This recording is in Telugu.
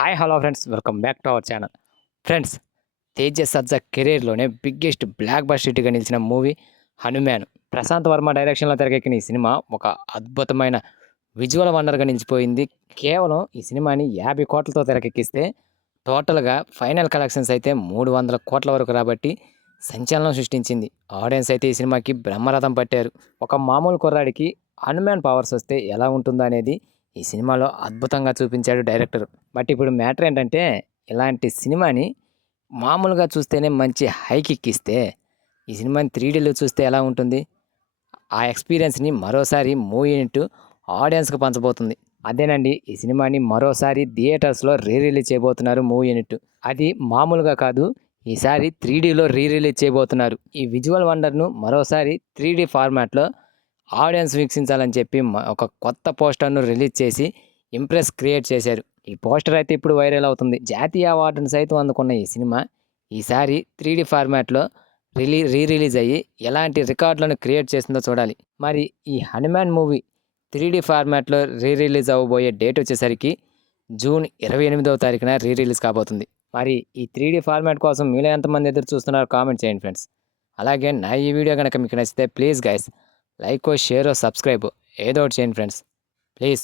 Hi hello friends, welcome back to our channel. Friends, Teja Sajja కెరీర్లోనే బిగ్గెస్ట్ బ్లాక్ బస్టర్ హిట్గా నిలిచిన మూవీ 'హనుమాన్'. ప్రశాంత్ వర్మ డైరెక్షన్లో తెరకెక్కిన ఈ సినిమా ఒక అద్భుతమైన విజువల్ వండర్గా నిలిచిపోయింది. కేవలం ఈ సినిమాని 50 కోట్లతో తెరకెక్కిస్తే టోటల్గా ఫైనల్ కలెక్షన్స్ అయితే 300 కోట్ల వరకు రాబట్టి సంచలనం సృష్టించింది. ఆడియన్స్ అయితే ఈ సినిమాకి బ్రహ్మరథం పట్టారు. ఒక మామూలు కుర్రాడికి హనుమాన్ పవర్స్ వస్తే ఎలా ఉంటుందో అనేది ఈ సినిమాలో అద్భుతంగా చూపించాడు డైరెక్టర్. బట్ ఇప్పుడు మ్యాటర్ ఏంటంటే, ఇలాంటి సినిమాని మామూలుగా చూస్తేనే మంచి హైక్ ఎక్కిస్తే ఈ సినిమాని 3డీలో చూస్తే ఎలా ఉంటుంది? ఆ ఎక్స్పీరియన్స్ని మరోసారి మూవీ యూనిట్ ఆడియన్స్కి పంచబోతుంది. అదేనండి, ఈ సినిమాని మరోసారి థియేటర్స్లో రిలీజ్ చేయబోతున్నారు మూవీ యూనిట్. అది మామూలుగా కాదు, ఈసారి 3డీలో రిలీజ్ చేయబోతున్నారు. ఈ విజువల్ వండర్ను మరోసారి 3డీ ఫార్మాట్లో ఆడియన్స్ వీక్షించాలని చెప్పి ఒక కొత్త పోస్టర్ను రిలీజ్ చేసి ఇంప్రెస్ క్రియేట్ చేశారు. ఈ పోస్టర్ అయితే ఇప్పుడు వైరల్ అవుతుంది. జాతీయ అవార్డును సైతం అందుకున్న ఈ సినిమా ఈసారి 3డీ ఫార్మాట్లో రిలీజ్ అయ్యి ఎలాంటి రికార్డులను క్రియేట్ చేసిందో చూడాలి. మరి ఈ హనుమాన్ మూవీ 3డీ ఫార్మాట్లో రిలీజ్ అవ్వబోయే డేట్ వచ్చేసరికి జూన్ 28వ తారీఖున రిలీజ్ కాబోతుంది. మరి ఈ 3డీ ఫార్మాట్ కోసం మీలో ఎంతమంది ఎదురు చూస్తున్నారో కామెంట్ చేయండి ఫ్రెండ్స్. అలాగే నా ఈ వీడియో కనుక మీకు నచ్చితే please guys like, share, subscribe ఏదో ఒకటి చేయండి ఫ్రెండ్స్, ప్లీజ్.